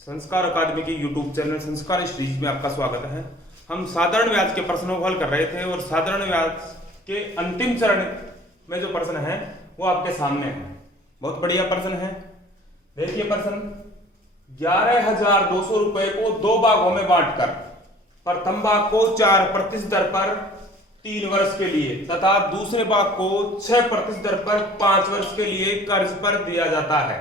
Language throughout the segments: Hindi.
संस्कार अकादमी के YouTube चैनल संस्कार स्टडीज में आपका स्वागत है। हम साधारण व्याज के प्रश्नों को हल कर रहे थे और साधारण व्याज के अंतिम चरण में जो प्रश्न है वो आपके सामने है। बहुत बढ़िया प्रश्न है। देखिए प्रश्न, 11,200 रुपए को दो भागों में बांटकर प्रथम भाग को 4% दर पर 3 वर्ष के लिए तथा दूसरे भाग को 6% दर पर 5 वर्ष के लिए कर्ज पर दिया जाता है।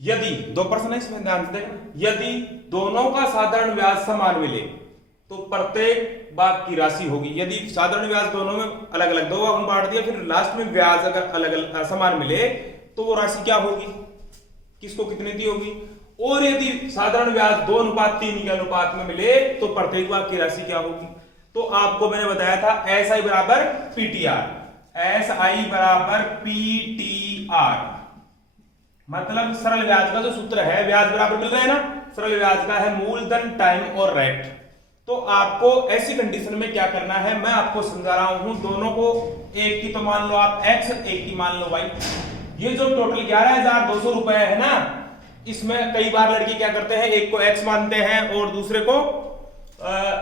यदि दो प्रश्न है इसमें ध्यान से देखना, यदि दोनों का साधारण व्याज समान मिले तो प्रत्येक भाग की राशि होगी। यदि साधारण व्याज दोनों में अलग अलग दो भाग में बांट दिया, फिर लास्ट में ब्याज अगर अलग अलग समान मिले तो वो राशि क्या होगी, किसको कितनी दी होगी। और यदि साधारण व्याज 2:3 के अनुपात में मिले तो प्रत्येक भाग की राशि क्या होगी। तो आपको मैंने बताया था SI बराबर PTR, SI बराबर PTR, मतलब सरल व्याज का जो सूत्र है, ब्याज बराबर मिल रहा है ना, सरल ब्याज का है मूलधन टाइम और रेट। तो आपको ऐसी कंडीशन में क्या करना है मैं आपको समझा रहा हूं। दोनों को एक की तो मान लो आप x, एक की मान लो y। ये जो टोटल 11,200 रुपए है ना, इसमें कई बार लड़की क्या करते हैं, एक को x मानते हैं और दूसरे को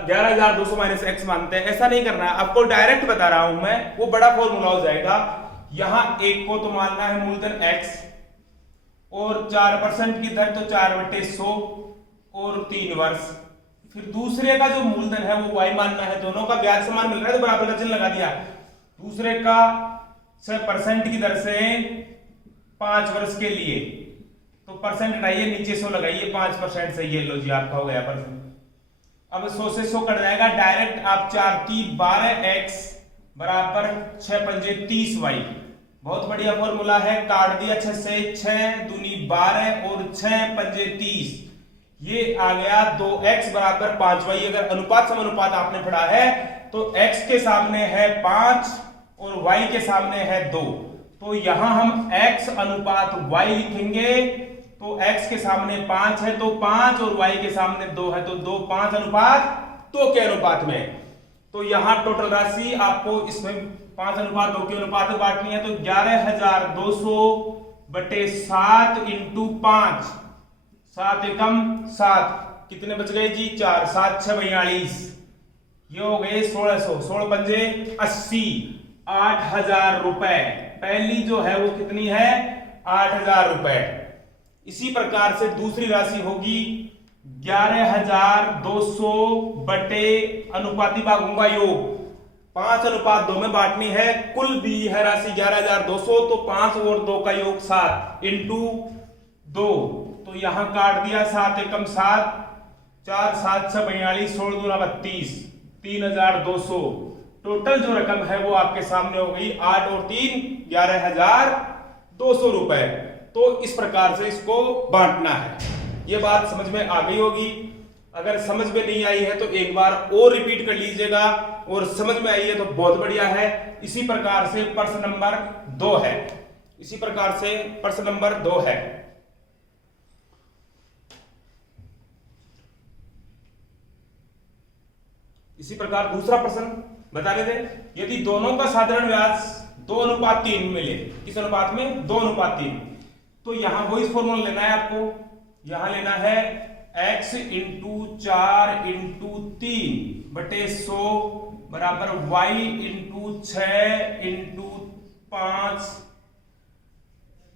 11,200 माइनस x मानते हैं। ऐसा नहीं करना है, आपको डायरेक्ट बता रहा हूं मैं, वो बड़ा फॉर्मूला हो जाएगा। यहां एक को तो मानना है मूलधन x और 4% की दर तो 4/100 और 3 वर्ष। फिर दूसरे का जो मूलधन है वो y मानना है। दोनों का ब्याज समान मिल रहा है तो बराबर का चिन्ह लगा दिया। दूसरे का 6% की दर से 5 वर्ष के लिए, तो परसेंट हटाइए, नीचे 100 लगाइए, 5% से ये लो जी आपका हो गया परसेंट। अब 100 से 100 कट जाएगा, डायरेक्ट आप 4 की 12x बराबर 6×5 30y। बहुत बढ़िया फॉर्मूला है, काट दिया 6 से, 6 दूनी 12 और 6×5 30, ये आ गया 2x बराबर 5y। अगर अनुपात समानुपात आपने पढ़ा है तो x के सामने है 5 और y के सामने है 2, तो यहां हम x अनुपात y लिखेंगे। तो x के सामने 5 है तो 5 और y के सामने 2 है तो 2, 5 अनुपात 2 के अनुपात में। तो यहां टोटल राशि आपको इसमें 5:2 के अनुपात में बांटनी है। तो 11,200 बटे 7 इंटू 5, 7 एकम 7, कितने बच गए जी 4, 7 6 42, ये हो गए 1600, 16 पंजे 80, 8,000 रुपए। पहली जो है वो कितनी है, 8,000 रुपए। इसी प्रकार से दूसरी राशि होगी 11,200 बटे अनुपाती भागों का योग, 5:2 में बांटनी है। कुल दी है राशि 11,200, तो 5 और 2 का योग 7 इंटू 2, तो यहां काट दिया 7 एकम 7, 4 7 6 42, 16 दूना 32, 3,200। टोटल जो रकम है वो आपके सामने हो गई 8 और 3 11,200 रुपए। तो इस प्रकार से इसको बांटना है। ये बात समझ में आ गई होगी। अगर समझ में नहीं आई है तो एक बार और रिपीट कर लीजिएगा, और समझ में आई है तो बहुत बढ़िया है। इसी प्रकार से प्रश्न नंबर 2 है, इसी प्रकार से प्रश्न नंबर 2 है। इसी प्रकार दूसरा प्रश्न बता देते, यदि दोनों का साधारण व्याज 2:3 मिले, किस अनुपात में, 2:3, तो यहां वही फॉर्मूला लेना है आपको। यहां लेना है x इंटू 4 इंटू 3 बटे 100 बराबर y इंटू 6 इंटू 5।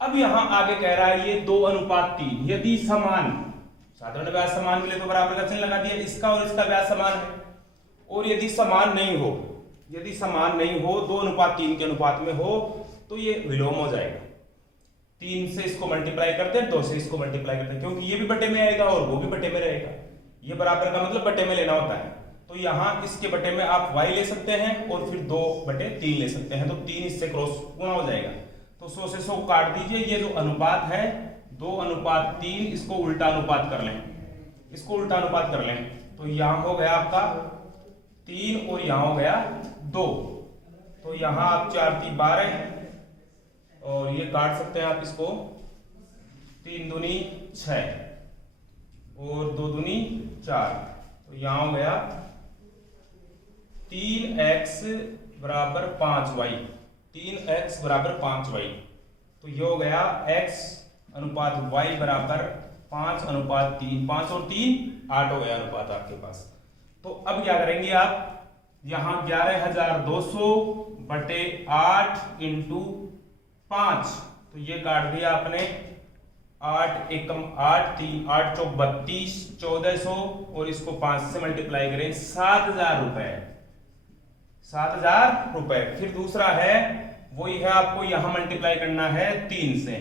अब यहां आगे कह रहा है ये 2:3, यदि समान, साधारण ब्याज समान मिले तो बराबर का चिन्ह लगा दिया, इसका और इसका ब्याज समान है। और यदि समान नहीं हो, यदि समान नहीं हो, 2:3 के अनुपात में हो, तो ये विलोम हो जाएगा। 3 से इसको मल्टीप्लाई करते हैं, 2 से इसको मल्टीप्लाई करते हैं, क्योंकि ये भी बटे में आएगा और वो भी बटे में रहेगा। ये बराबर का मतलब बटे में लेना होता है। तो यहां इसके बटे में आप y ले सकते हैं और फिर 2/3 ले सकते हैं, तो 3 इससे क्रॉस गुना हो जाएगा। तो 100 से 100 काट दीजिए, ये जो अनुपात है 2:3, इसको उल्टा अनुपात कर लें, इसको उल्टा अनुपात कर लें, तो यहां हो गया आपका 3 और यहां हो गया 2। तो यहां आप 4 की 12 और ये काट सकते हैं आप इसको, 3 दूनी 6 और 2 दूनी 4, तो यहां हो गया 3x बराबर 5y, 3x बराबर 5y। तो ये हो गया x अनुपात y बराबर 5:3, 5 और 3 8 हो गया अनुपात आपके पास। तो अब क्या करेंगे आप, यहां 11,200 बटे 8 इंटू 5, तो ये काट दिया आपने 8 एकम 8, 3 8 चौक 32, 1400 और इसको 5 से मल्टीप्लाई करें 7,000 रुपए, 7,000 रुपए। फिर दूसरा है वही है, आपको यहां मल्टीप्लाई करना है 3 से,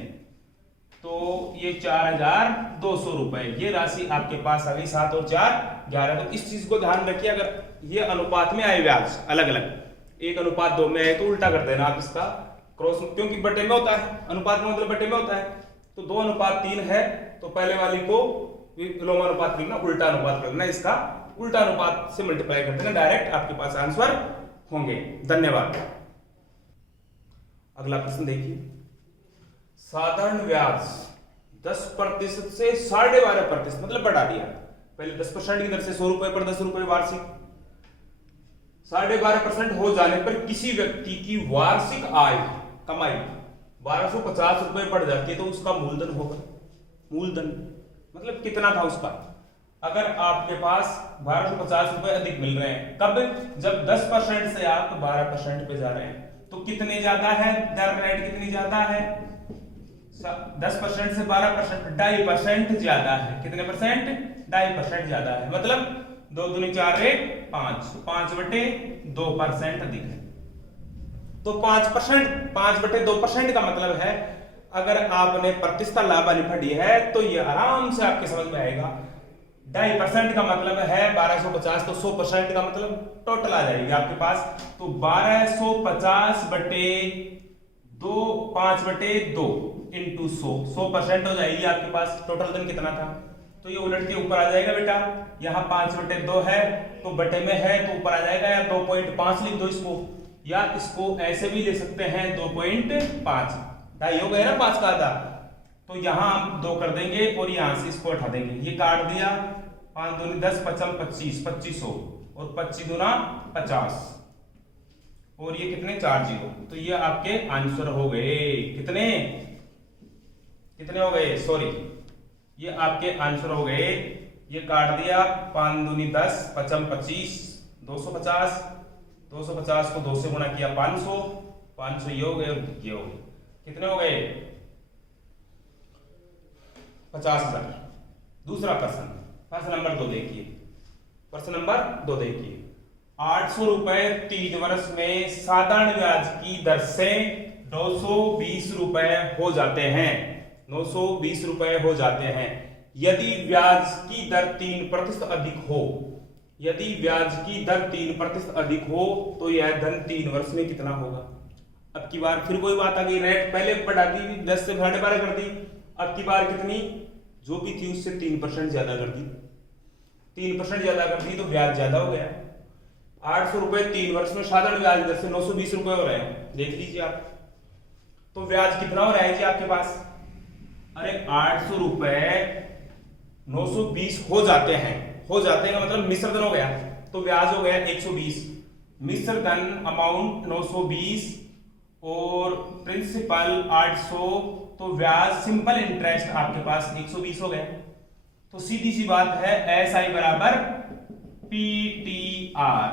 तो ये 4,200 रुपए, ये राशि आपके पास आ गई। 7 और 4 11। तो इस चीज को ध्यान रखिए, अगर ये अनुपात में आए ब्याज अलग अलग, 1:2 में आए तो उल्टा कर देना आप इसका क्रॉस, क्योंकि बटे में होता है, अनुपात में मतलब बटे में होता है। तो 2:3 है तो पहले वाली को विलोम अनुपात करना, उल्टा अनुपात करना, इसका उल्टा अनुपात से मल्टीप्लाई कर देना, डायरेक्ट आपके पास आंसर होंगे। धन्यवाद। अगला प्रश्न देखिए, साधारण ब्याज 10% से 12.5% मतलब बढ़ा दिया। पहले 10% की दर से 100 रुपए पर 10 रुपए वार्षिक, 12.5% हो जाने पर किसी व्यक्ति की वार्षिक आय कमाई 1250 रुपए बढ़ जाती है, तो उसका मूलधन होगा। मूलधन मतलब कितना था उसका, अगर आपके पास 1250 रुपए अधिक मिल रहे हैं, कब, जब 10% से आप 12% पे जा रहे हैं, तो कितने ज्यादा है दर, रेट कितनी ज्यादा है, 10% से 12%, 2.5% ज्यादा है। कितने परसेंट, 2.5% ज्यादा है, मतलब 2 दूनी 4 1 5, 5/2% अधिक है। तो 5%, 5/2% का मतलब है, अगर आपने प्रतिशत लाभ वाली पढ़ी है तो ये आराम से आपके समझ में आएगा। 2.5% का मतलब है 1250, तो 100% का मतलब टोटल आ जाएगी आपके पास। तो 1250 बटे 2, 5/2 इंटू 100, 100% हो जाएगी आपके पास। टोटल धन कितना था, तो ये उलट के ऊपर आ जाएगा बेटा, यहाँ 5/2 है तो बटे में है तो ऊपर आ जाएगा, या 2.5 लिख दो इसको, या इसको ऐसे भी ले सकते हैं 2.5, 2.5 हो गया ना 5 का आधा, तो यहां हम 2 कर देंगे और यहां से इसको हटा देंगे, ये काट दिया, 5 दूनी 10, 5 25, 2500 और 25 दूना 50 और ये कितने 4 0, तो ये आपके आंसर हो गए। कितने कितने हो गए, सॉरी, ये आपके आंसर हो गए। ये काट दिया, 5 दूनी 10, 5 25, 250, 250 को 2 से गुणा किया 500, 500 ये हो गए और ये हो गए, कितने हो गए 50,000। दूसरा प्रश्न, प्रश्न नंबर 2 देखिए, प्रश्न नंबर 2 देखिए, 800 रुपए 3 वर्ष में साधारण ब्याज की दर से 920 रुपए हो जाते हैं, 920 रुपए हो जाते हैं। यदि ब्याज की दर 3% अधिक हो, यदि ब्याज की दर 3% अधिक हो तो यह धन 3 वर्ष में कितना होगा। अब की बार फिर कोई बात आ गई, रेट पहले बढ़ा दी 10 से 12.5 कर दी, अब की बार कितनी जो भी थी उससे 3% ज्यादा कर दी, 3% ज्यादा कर दी तो ब्याज ज्यादा हो गया। 800 रुपए 3 वर्ष में साधारण ब्याज दर से 920 रुपए हो रहे हैं, देख लीजिए आप, तो ब्याज कितना हो रहा है जी आपके पास, अरे 800 रुपए 920 हो जाते हैं, हो जाते हैं का मतलब मिश्र धन हो गया, तो ब्याज हो गया 120, मिश्र धन अमाउंट 920 और प्रिंसिपल 800, तो ब्याज सिंपल इंटरेस्ट आपके पास 120 हो गया। तो सीधी सी बात है, SI बराबर PTR,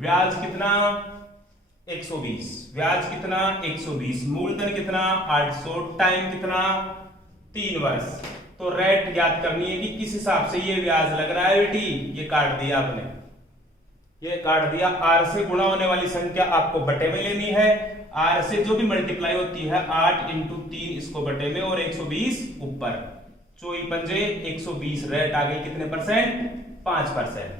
ब्याज कितना 120, ब्याज कितना 120, मूलधन कितना 800, टाइम कितना 3 वर्ष। तो रेट याद करनी है कि किस हिसाब से ये ब्याज लग रहा है बेटी, ये काट दिया आपने, ये काट दिया। R से गुणा होने वाली संख्या आपको बटे में लेनी है, R से जो भी मल्टीप्लाई होती है 8 इंटू 3 इसको बटे में और 120 ऊपर, 24 पंजे 120, रेट आ गई कितने परसेंट, 5%।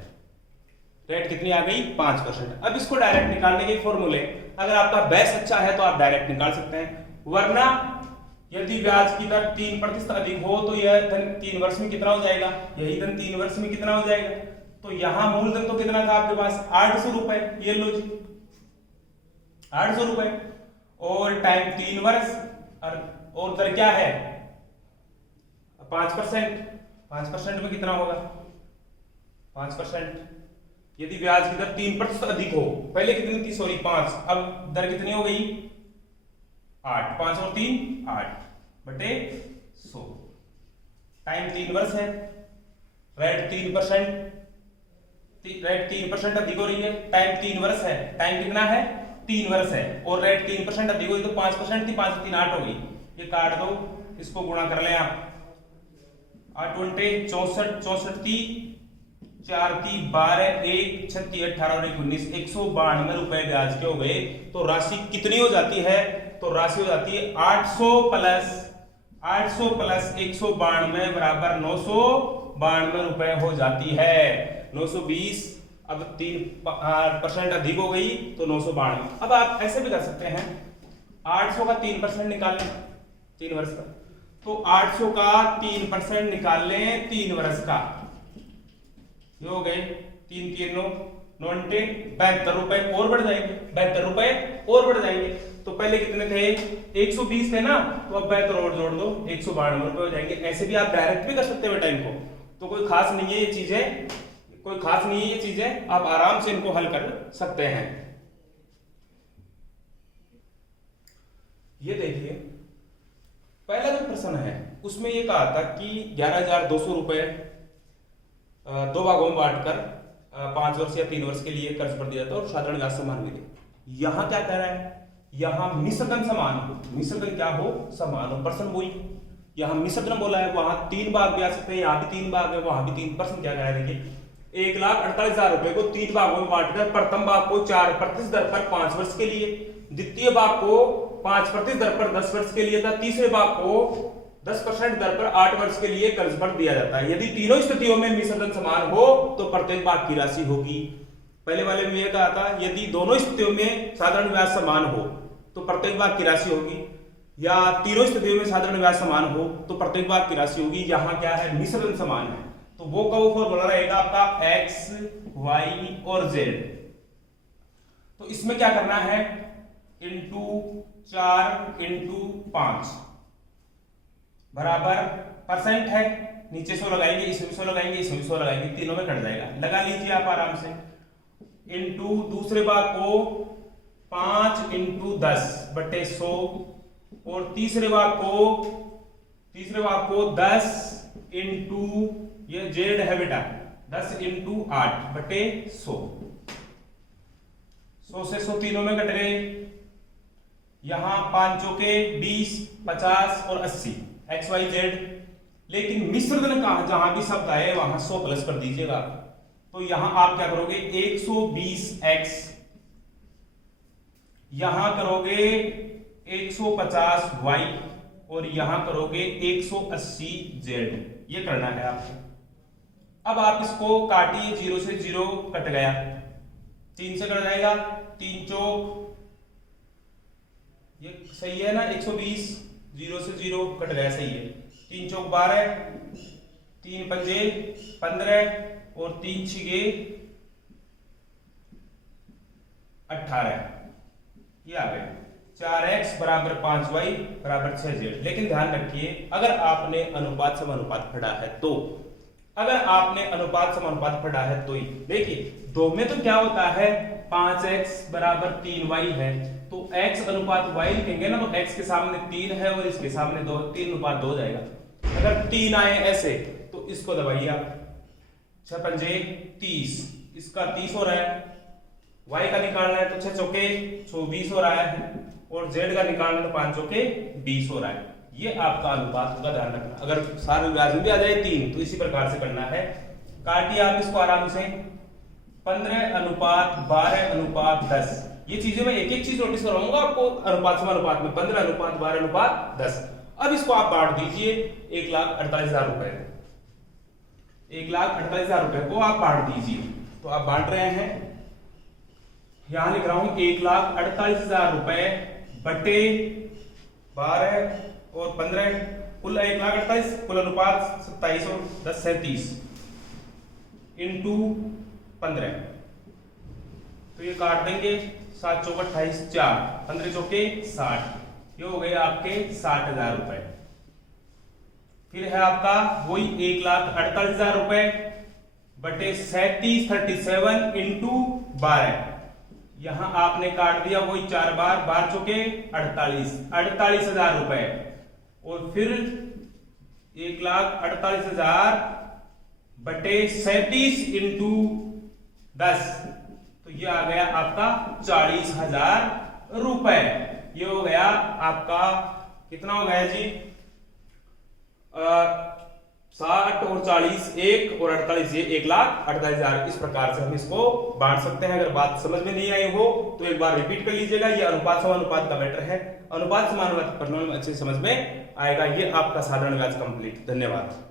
रेट कितनी आ गई 5%। अब इसको डायरेक्ट निकालने के फॉर्मूले, अगर आपका बेस अच्छा है तो आप डायरेक्ट निकाल सकते हैं, वरना यदि ब्याज की दर 3% अधिक हो तो यह धन 3 वर्ष में कितना हो जाएगा, यही धन 3 वर्ष में कितना हो जाएगा। तो यहां मूलधन तो कितना था आपके पास 800 रुपए, ये लो जी 800 रुपए, और टाइम 3 वर्ष, और दर क्या है 5%, 5% में कितना होगा 5%। यदि ब्याज की दर 3% अधिक हो, पहले कितनी थी सॉरी 5, अब दर कितनी हो गई 8, 5 और 3 8 बटे 100, टाइम 3 वर्ष है, रेट 3%, रेट 3% अधिक हो रही है, टाइम 3 वर्ष है, टाइम कितना है 3 वर्ष है, और रेट 3% अधिक हुई तो 5% थी, 5 3 8 हो गई, ये काट दो, इसको गुणा कर लें आप, 8 64 64 थी, 4 थी 12, 1 36 18 और 19, 192 रुपए ब्याज के हो गए। तो राशि कितनी हो जाती है, तो राशि हो जाती है 800 प्लस 192 बराबर 992 रुपए हो जाती है। 920 अब 3% अधिक हो गई तो 992। अब आप ऐसे भी कर सकते हैं, 800 का 3% निकाल लें 3 वर्ष का, तो 800 का 3% निकाल लें 3 वर्ष का, ये हो गए 3 3 9 72 रुपए और बढ़ जाएंगे, 72 रुपए और बढ़ जाएंगे। तो पहले कितने थे 120 थे ना, तो अब 72 और जोड़ दो 192 रुपए हो जाएंगे। ऐसे भी आप डायरेक्ट भी कर सकते हो टाइम को, तो कोई खास नहीं है ये चीजें, कोई खास नहीं है ये चीजें, आप आराम से इनको हल कर सकते हैं। ये देखिए पहला जो प्रश्न है उसमें ये कहा था कि 11,200 रुपए 2 भागों में बांटकर 5 वर्ष या 3 वर्ष के लिए कर्ज पर दिया था और साधारण ब्याज समान मिले। यहां क्या कह रहा है, यहां मिश्रधन समान हो, मिश्रधन क्या हो समान हो, प्रश्न वही, यहां मिश्रधन बोला है, वहां 3 भाग ब्याज सकते हैं, यहां भी 3 भाग है, वहां भी 3। प्रश्न क्या कह रहा है देखिए, 1,48,000 रुपए को 3 भागों में बांटकर प्रथम भाग को 4% दर पर 5 वर्ष के लिए, द्वितीय भाग को 5% दर पर 10 वर्ष के लिए था, तीसरे भाग को 10% दर पर 8 वर्ष के लिए कर्ज पर दिया जाता है। यदि तीनों स्थितियों में मिश्रधन समान हो तो प्रत्येक भाग की राशि होगी। पहले वाले में यह कहा था यदि दोनों स्थितियों में साधारण ब्याज समान हो तो प्रत्येक भाग की राशि होगी, या तीनों स्थितियों में साधारण ब्याज समान हो तो प्रत्येक भाग की राशि होगी। यहां क्या है मिश्रधन समान है, तो वो का वो फॉर्मूला रहेगा आपका x, y और z। तो इसमें क्या करना है, इंटू 4 इंटू 5 बराबर परसेंट है, नीचे 100 लगाएंगे, इसमें 100 लगाएंगे, इसमें 100 लगाएंगे, तीनों में कट जाएगा, लगा लीजिए आप आराम से। इंटू दूसरे भाग को 5 इंटू 10 बटे 100 और तीसरे भाग को 10 इंटू ये जेड है बेटा 10 इंटू 8 बटे 100, 100 से 100 तीनों में कट गए, यहां 5 चौके 20 50 और 80 एक्स वाई जेड। लेकिन मिश्रधन का जहां भी शब्द आए वहां 100 प्लस कर दीजिएगा। तो यहां आप क्या करोगे 120x, यहां करोगे 150y और यहां करोगे 180z, ये करना है आपको। अब आप इसको काटिए, 0 से 0 कट गया, 3 से कट जाएगा, 3 चौक ये सही है ना 120, 0 से 0 कट गया सही है, 3 चौक 12, 3 पंजे 15 और 3 छिगे 18, ये आ गए 4x बराबर 5y बराबर 6z। लेकिन ध्यान रखिए अगर आपने अनुपात समानुपात पढ़ा है तो, अगर आपने अनुपात समानुपात पढ़ा है तो ही देखिए दो में तो क्या होता है 5x बराबर 3y है, तो x अनुपात y लिखेंगे ना, तो x के सामने 3 है और इसके सामने 2, 3 अनुपात 2 हो जाएगा। अगर 3 आए ऐसे तो इसको दबाइए आप, 6 पंजे 30, इसका 30 हो रहा है, y का निकालना है तो 6 चौके 24 हो रहा है और z का निकालना है तो 5 चौके 20 हो रहा है। ये आपका अनुपात होगा, ध्यान रखना। अगर सारे ब्याज में भी आ जाए 3 तो इसी प्रकार से करना है। काटिए आप इसको आराम से, 15 अनुपात 12 अनुपात 10, ये चीजें मैं एक एक चीज नोटिस कराऊंगा आपको अनुपात समानुपात में, 15 अनुपात 12 अनुपात 10। अब इसको आप बांट दीजिए 1,48,000 रुपए, 1,48,000 रुपए को आप बांट दीजिए। तो आप बांट रहे हैं, यहां लिख रहा हूं 1,48,000 रुपए बटे 12 और 15, कुल 1,48,000, कुल अनुपात 27 और 10 37 इंटू 15, तो ये काट देंगे, 7 चौक 28 4, 15 चौके 60, ये हो गए आपके 60,000 रुपए। फिर है आपका वही 1,48,000 रुपए बटे 37 इंटू 12, यहां आपने काट दिया वही 4 बार, 12 चौके 48, 48,000 रुपए। और फिर 1,48,000 बटे 37 इंटू 10, तो ये आ गया आपका 40,000 रुपए। ये हो गया आपका कितना हो गया जी, 60 और 40 1 और 48, ये 1,48,000। इस प्रकार से हम इसको बांट सकते हैं। अगर बात समझ में नहीं आई हो तो एक बार रिपीट कर लीजिएगा। ये अनुपात समानुपात का मैटर है, अनुपात समानुपात पढ़ने में अच्छे समझ में आएगा। ये आपका साधारण व्याज कंप्लीट। धन्यवाद।